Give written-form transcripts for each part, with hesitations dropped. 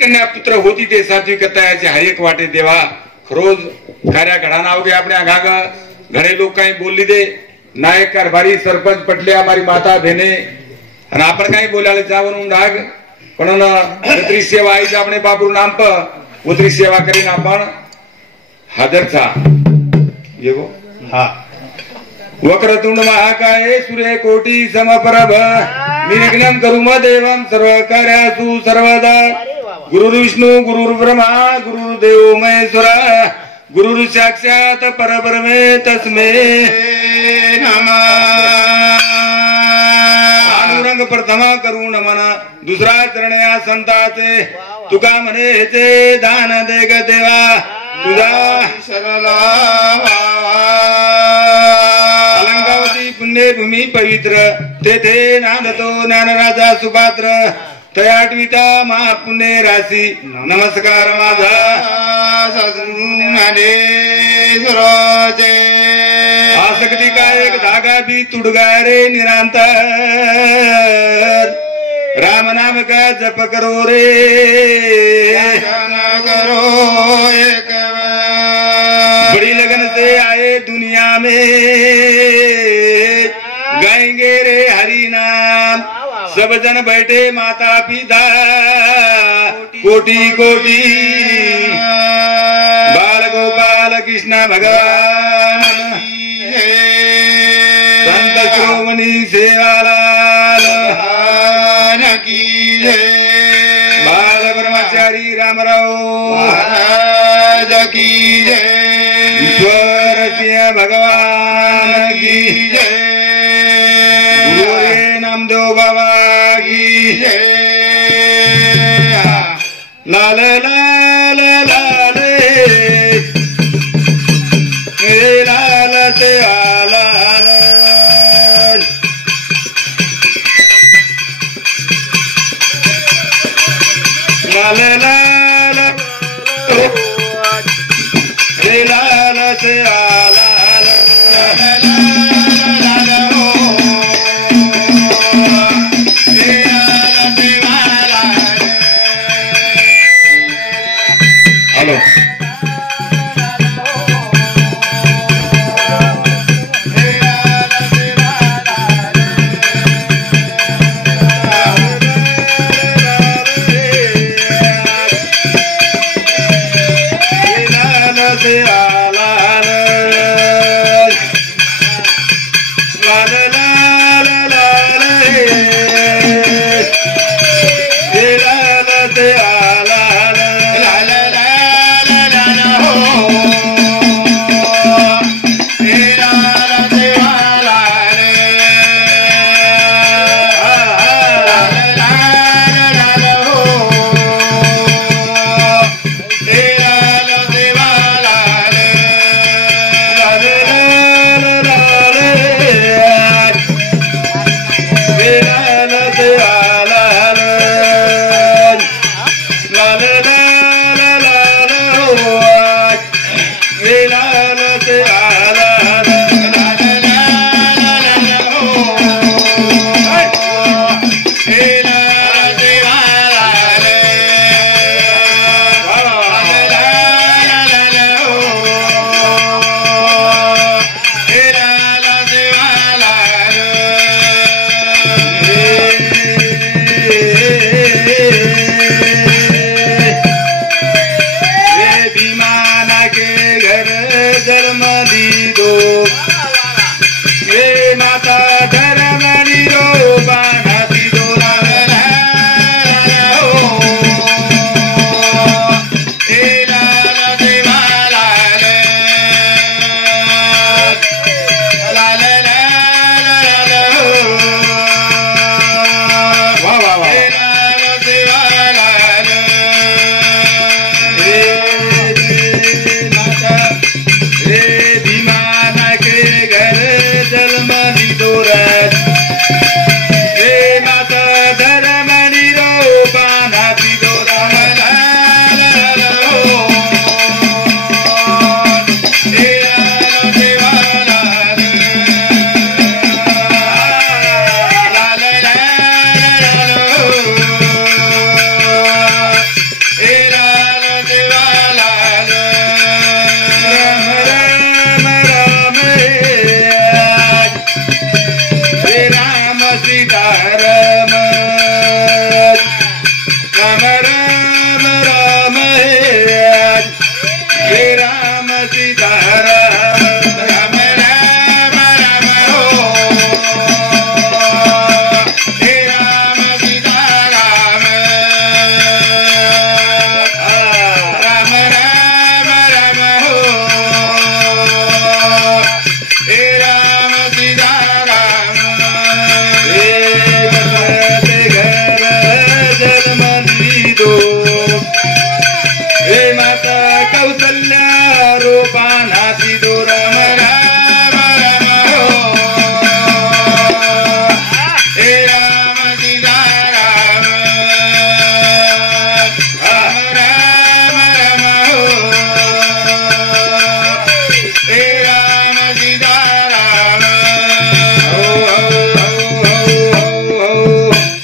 कन्या पुत्र होती ते सात्विक कथायाचे हर एक वाटे देवा रोज कार्या घडाना अवघे आपणे घाग घरे लोक काही बोलली दे नायक कारभारी सरपंच पटले हमारी माता बहने आणि आपण काही बोलायला जावून डाग पण उतरी सेवा आई आपणे बाबू नाम प उतरी सेवा करीन आपण हजरचा येगो हा वक्रतुंड महाकाय सूर्य कोटी समप्रभ निर्विघ्नं करुम देवं सर्वकार्येषु सर्वदा गुरु विष्णु गुरु ब्रह्मा गुरु देव महेश्वरा गुरु साक्षात परब्रह्मे तस्मै नमः। अनुरंग प्रथमा करू नमन दुसरा चरण या संताचे तुका म्हणे हेचे दान दे ग देवा तुझा शरणा अलंकावती पुण्यभूमी पवित्र तेथे नांदतो ज्ञानराजा सुपात्र तयाटविता महापुण्य राशी नमस्कार माझा आसक्ती का एक धागा भी तुडगा रे निरंतर राम नाम का जप करो रे करो एक बड़ी लगन से आए दुनिया में गाएंगे रे हरि नाम सब जन बैठे माता पिता कोटि कोटि बाल गोपाल कृष्ण भगवान संत श्रोमणी सेवालाल की बाल ब्रह्मचारी रामराव महाराज की ईश्वर सिंह भगवान की गुरु नामदेव बाबा की लाल लाल लाल लाल से लाल लाल लाल लाल से लाल राम राम हे राम सीता राम राम राम राम हो हे राम सीता राम राम राम राम हो हे राम सीता राम जन्म दीदो हे माता कौशल्या रूपाना दीदो राम राम राम हो हे राम सीता राम राम राम राम हो हे राम सीता राम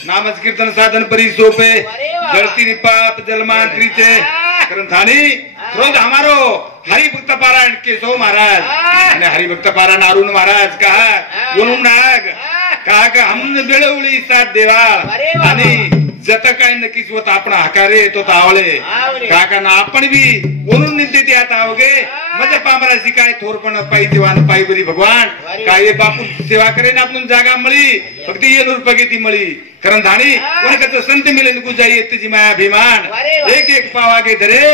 नामच कीर्तन साधन परी सोपे जळती निपाप जलमांत्रीचे ग्रंथानी रोज हमारो हरिभक्त पारायण केशव महाराज आणि हरिभक्त पारायण अरुण महाराज का बोलून नाग का हमने मिळवली साथ देवा आणि जत काय नक्कीच होत आपण हकारे तो तावळे काका ना आपण बी बोलून निंदे ते आता अवघे म्हणजे पामराशी काय थोरपण पायी दिवान पायी बरी भगवान काय बापू सेवा करेन आपण जागा मळी फक्त ये रुपये ती मळी कारण धाणी कोणाचं संत मिळेल तू जाई तुझी माया अभिमान एक एक पावा घे धरे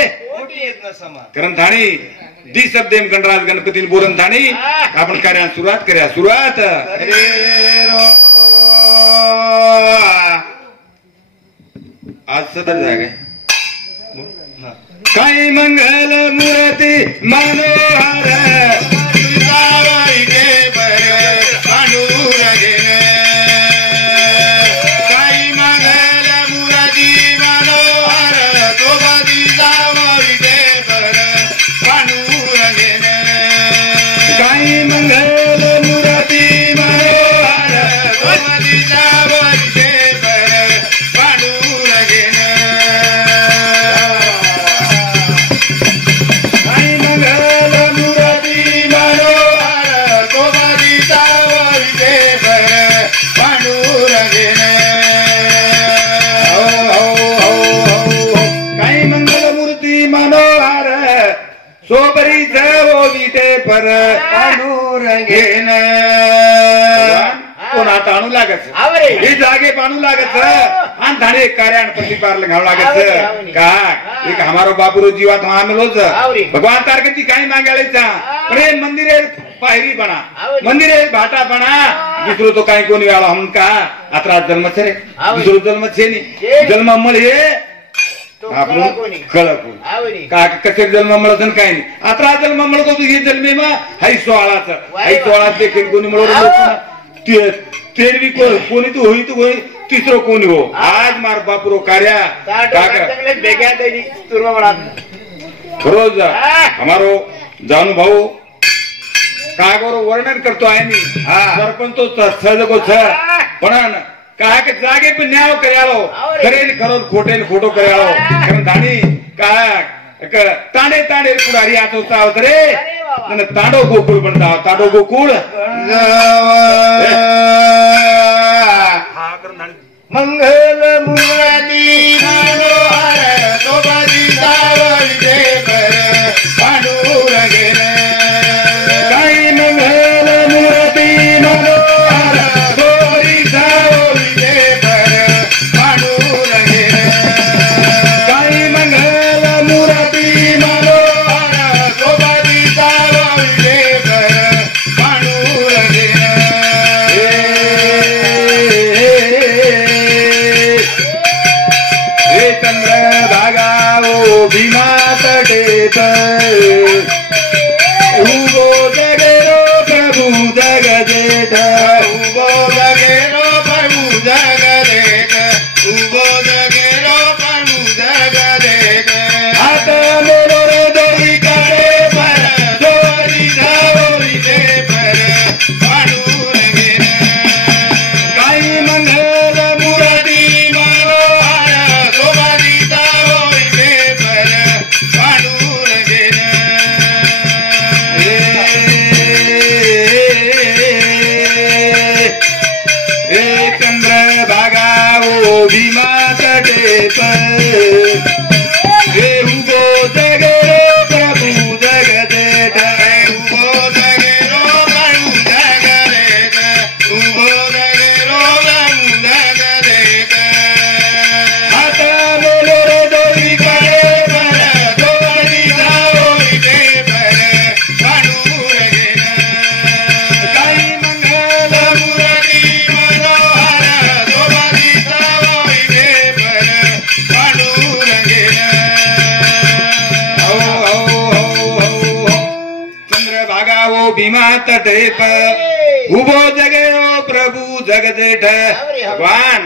कारण धाणी दी शब्देम गणराज गणपती बोलन धाणी आपण कार्या सुरुवात करूया सुरुवात आज सदर जागे काही मंगल मूर्ती मनोहर काही मंगल मूर्ती मनोहर तो बदी जावई बर पांडुरंगेन काही मंगल मूर्ती मनोहर तो बदी जावई बर पांडुरंगेन काही मंगल मूर्ती मनोहर तो बदी जावई बर पांडुरंगेन काही मंगल मूर्ती मनोहर सोबरी जवो विटे पर पांडुरंगेन कोण आता आणू लागत हे जागे पाणू लागत आणि धाणे कार्याण प्रतिपार घाव लागत का एक हमारो बाबूरो जीवात मामेलोच भगवान तारकची काही मागायचा पण मंदिरे पायरी बना मंदिरे भाटा बना दुसरो तो काही कोणी वेळा हम का आता जन्म छे रे दुसरो जन्म छे नी जन्म मळे आपण कळक का कसे जन्म मळत काय नाही आता जन्म मळतो तू हे जन्मे मग हाई 16 देखील कोणी मिळवलं तेरवी कोणी तू होई तू होई तिसरो कोणी हो आज मार बापरो कार्या रोज हमारो जानू भाऊ कागोर वर्णन करतो आहे मी सरपंच तो सजगो छ पण का जागे पण न्याव करालो खरे खरो खोटे खोटो करालो कारण धाणी का तांडे तांडे पुढारी आतो चावत रे तांडो गोकुळ बनता तांडो गोकुळ मंगल मूर्ती मनोहर तो बदी जावई बर पांडुरंगेन काही मंगल मूर्ती मनोहर तो बदी जावई बर पांडुरंगेन काही मंगल मूर्ती मनोहर तो बदी जावई बर पांडुरंगेन चंद्र धागाओ भीमा तटेत उगो जगेरो प्रभु जगजेठ उगो जगेरो प्रभु जगजेठ उगो जगेरो प्रभु जगजेठ आता मेरो रे दोरी करे पर दोरी जावई दे पर पांडुरंगेन काही मंगल मूर्ती मनोहर तो बदी जावई दे पर पांडुरंगेन मात टेप उभो जगयो प्रभू जगजेठ भगवान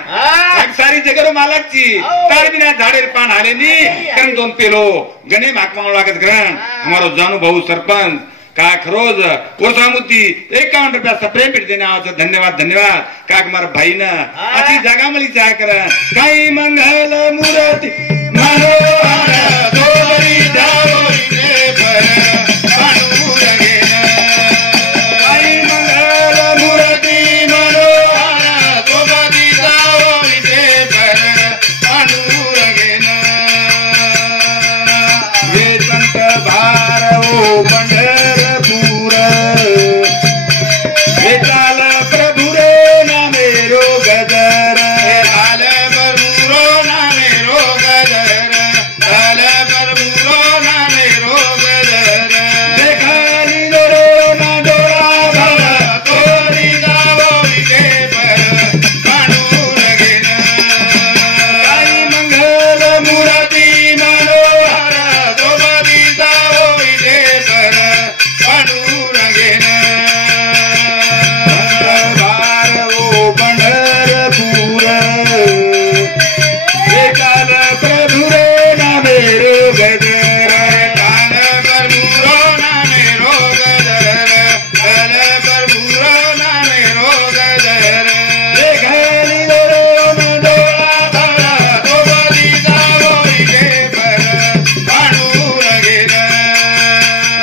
सारी जगरो मालकची तार बिना झाडेर पान हालेनी कारण दोन पेलो गणे माकमाव लागत ग्रहण हमारो जानू भाऊ सरपंच का खरोज कोसामुती 51 रुपया प्रेम भेट देने आवाज धन्यवाद धन्यवाद काक मार भाई न अची जागा मली जाय कर काही मंगल मूर्ती मनोहर तोरी जाओ रे पर पांडुर गेन काही मंगल मूर्ती मनोहर तोरी जाओ रे पर पांडुर गेन ये संत भारो पंढर प्रभु रे नामे रो गदर लाल प्रभु रो नामे रो गदर लाल प्रभु रो नामे रो गदर देखाली रो ना डोरा भला तोरी गावो विके पर पांडुर गेन काही मंगल मूर्ती मनोहर दोबदी जावो विके पर पांडुर गेन प्रभु रे नामे रो गदर काल प्रभु रो नामे रो गदर काल प्रभु रो नामे रो गदर देखाली रो मंडोला भला तोबदी जावो रे पर पांडुर गेन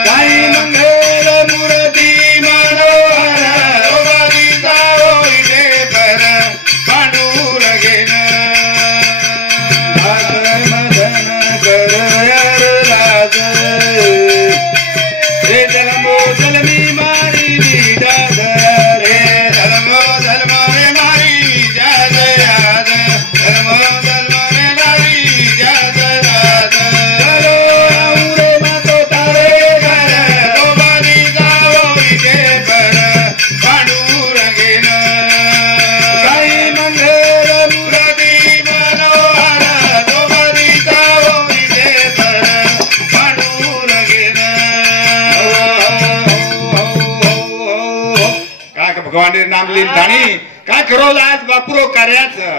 काही मंगल मूर्ती मनोहर तोबदी जावो रे पर पांडुर गेन भगवान नाम लीन धाणी काय करो आज बापुरो कार्याचं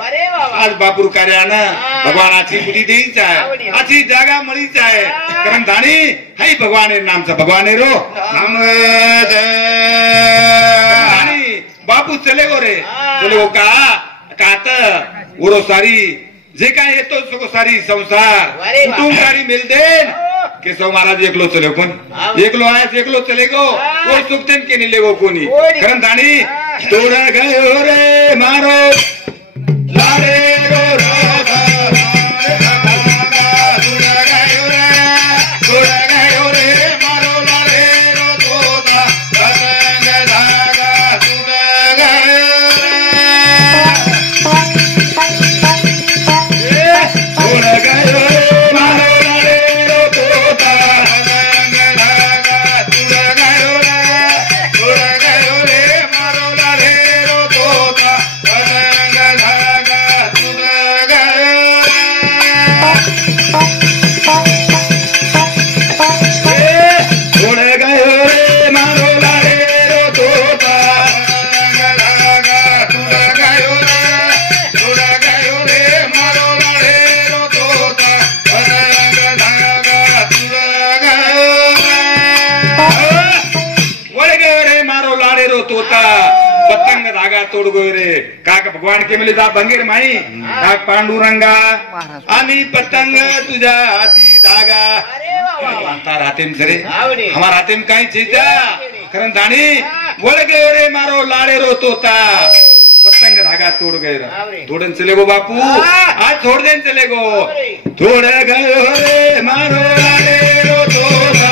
आज बापुर कार्यानं भगवानाची बुद्धी देईच आहे आची जागा मळीच आहे कारण धाणी हाई भगवान नामचा भगवान रो नाम धाणी बापू चले गो रे चले गो का कात उरो सारी जे काय येतो सगो सारी संसार कुटुंब सारी मिल देन केशव महाराज एकलो चले कोण एकलो आहे एकलो चले गो कोई सुखतेन के नहीं लेगो कोनी कारण धाणी तोड़ा गयो रे मारो लारे रो राधा तोड़ा गयो रे मारो लारे रो तोता रंग धागा तोड़ा गयो तोड़ा गयो रे मारो लारे रो तोता रंग धागा तोड़ा गयो रे मारो लारे रो तोता रंग धागा तोड़ा गयो तोड़ गयो रे मारो लारे रो तोता रंग धागा तोड़ा गयो रे मारो लारे रो तोता रंग धागा तोड़ा गयो वळ गयो रे मारो लारे रो तोता पतंग धागा तोड गयो रे काक भगवान के मिले जा बंगेर माई काक पांडुरंगा आम्ही पतंग तुझ्या हाती धागा तार हातेम सरे हमार हातेम काही चीजा कारण धाणी वळ गयो रे मारो लारे रो तोता पतंग धागा तोड़ गए थोड़न चले गो बापू आज छोड़ देन चले गो थोड़ गयो रे मारो लारे रो तोता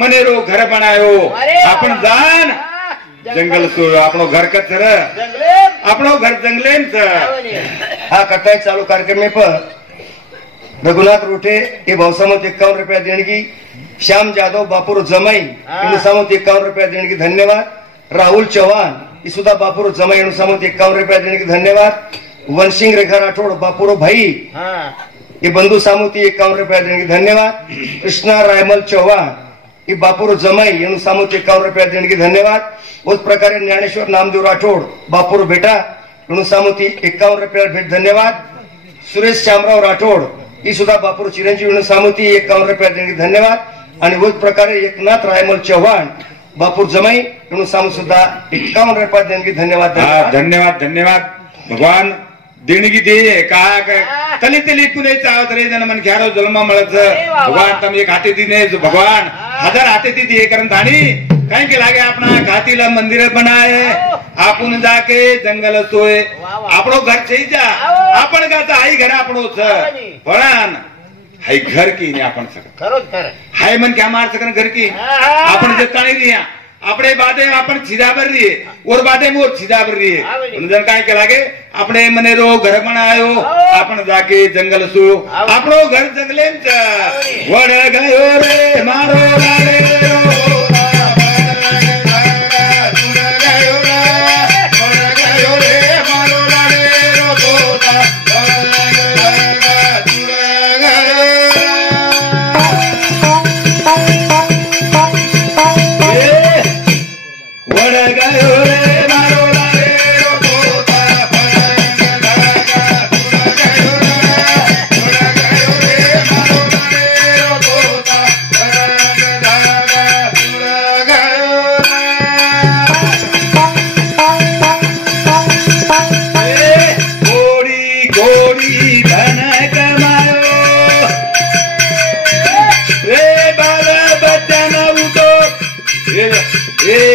मनेरो घर बनायो आपण जान जंगल सो आपणो घर कचर आपणो घर जंगलेन हा कथाय चालू कार्यक्रम में पर रघुनाथ रोठे ये भावसामत 51 रुपया देणगी श्याम जाधव बापूर जमाई सामत 51 रुपया देणगी धन्यवाद राहुल चौहान ये सुद्धा बापूर जमाई सामत 51 रुपया देणगी धन्यवाद वनसिंग रेखा राठोड बापूरो भाई ये बंधु सामुती 51 रुपया देणगी धन्यवाद कृष्णा रायमल चौहान ये बापूर जमाई सामत 51 रुपया देणगी धन्यवाद उस प्रकारे ज्ञानेश्वर नामदेव राठोड बापूर बेटा सामुती 51 रुपया भेट धन्यवाद सुरेश श्यामराव राठोड ही सुद्धा बापूर चिरंजीव सामुती 51 रुपया देणगी धन्यवाद आणि उस प्रकारे एकनाथ रायमल चौहान बापूर जमाई सामू सुद्धा 51 रुपया देणगी धन्यवाद धन्यवाद धन्यवाद भगवान देणगी दे का तली तली पुणे चावत रे जन मन घ्यारो जन्म मळच भगवान तम एक हाते दिने भगवान हजार हाते दी दे करन धाणी कहीं के लागे अपना घातीला मंदिर बनाए आपण जाके जंगल सोय आपणो घर चई जा आपण गाता आई घर आपणो छ पण हाई घर की ने आपण सक खरोखर हाय मन क्या मार सकन घर की आपण जताणी रिया अपने बादे अपन छिदाबर रही है और बादे में और छिदाबर रही है उनजन काय के लागे अपने मनेरो घर बनायो अपन जाके जंगल सो आपनो घर जंगले वड़ गयो रे मारो लाडे रो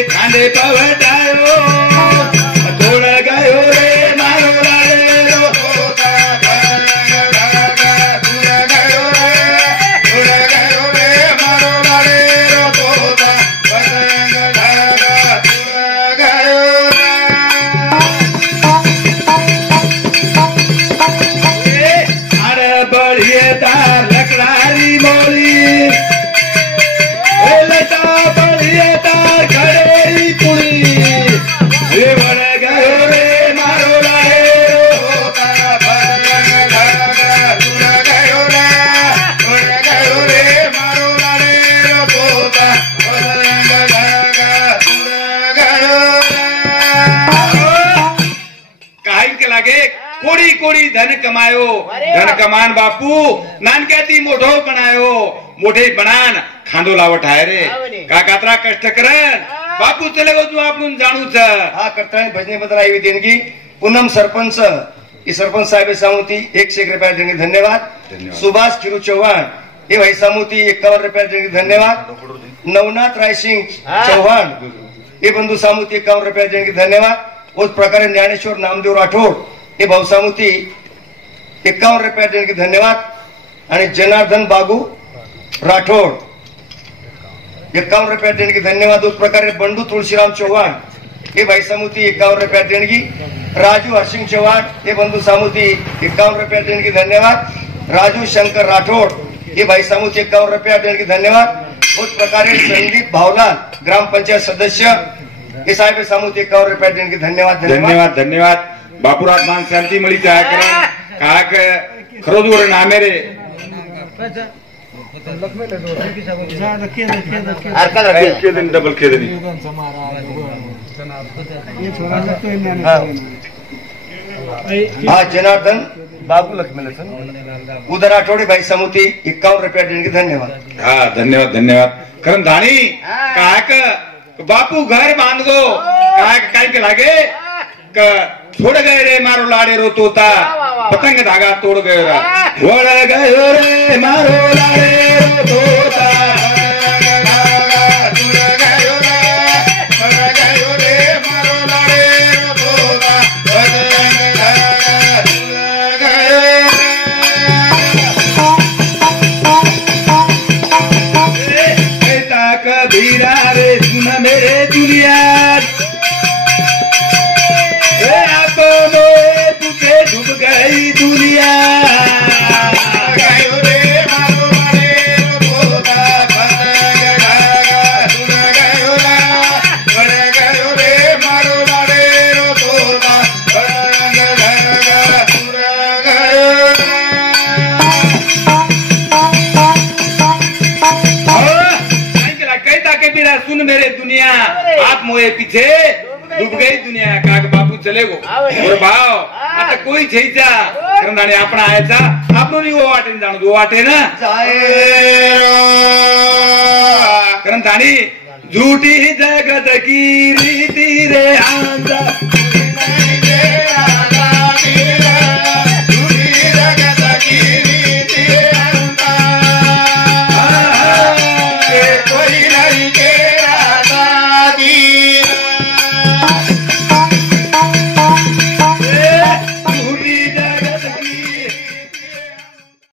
खांडे पवटायो तोड़ गयो रे मारो लाडे रो अरे बढ़िए तार लकड़ारी मोरी लता बढ़िए तार खड़ेरी पुड़ी रे वड़ गयो रे मारो लाए काही के लागे कोड़ी कोड़ी धन कमायो धन कमान बापू नानक्याती मोठो बनायो मोठे बनान खांदो लावट आहे रे का कात्रा कष्ट करन बापू चले गो तू आपण जाणू छ हा करता भजने बद्दल आई देणगी पूनम सरपंच ही सरपंच साहेब सामुती 101 रुपया देणगी धन्यवाद सुभाष किरू चौहान हे भाई सामुती 51 रुपया देणगी धन्यवाद नवनाथ रायसिंग चौहान हे बंधू सामुती 51 रुपया देणगी धन्यवाद उस प्रकारे ज्ञानेश्वर नामदेव राठोड हे भाऊ सामुती 51 रुपया देणगी धन्यवाद आणि जनार्दन बागू राठोड 51 रुपया देणगी धन्यवाद उस प्रकारे बंडू तुळशीराम चौहान हे भाई सामुती 51 रुपया देणगी राजू हरसिंग चौहान हे बंधू सामुती 51 रुपया देणगी धन्यवाद राजू शंकर राठोड हे भाई सामुती 51 रुपया देणगी धन्यवाद उस प्रकारे संदीप भावलाल ग्राम पंचायत सदस्य हे साहेब सामुती 51 रुपया देणगी धन्यवाद धन्यवाद धन्यवाद बापूरात मान शांती मळी चाय करा काक खरोदूर नामे रे डबल खेदनी हा जनार्दन बाबू लक्ष्मी उदर आठवडे भाई समुती 51 रुपया देणगी धन्यवाद हा धन्यवाद धन्यवाद कारण धाणी काक बापू घर बांध गो काक काय के लागे छोड़ गए रे मारो लाडे रो तोता पतंग धागा तोड़ गयो रा वड़ गयो रे मारो लाडे रो तोता आप मोए पीछे डूब गई दुनिया काग बापू चले गो और भाव आता कोई छेचा करंदाने आपण आयचा आपण नी वो वाटे जाणू दो वाटे ना करंदानी झूठी जगत की रीति रे आंजा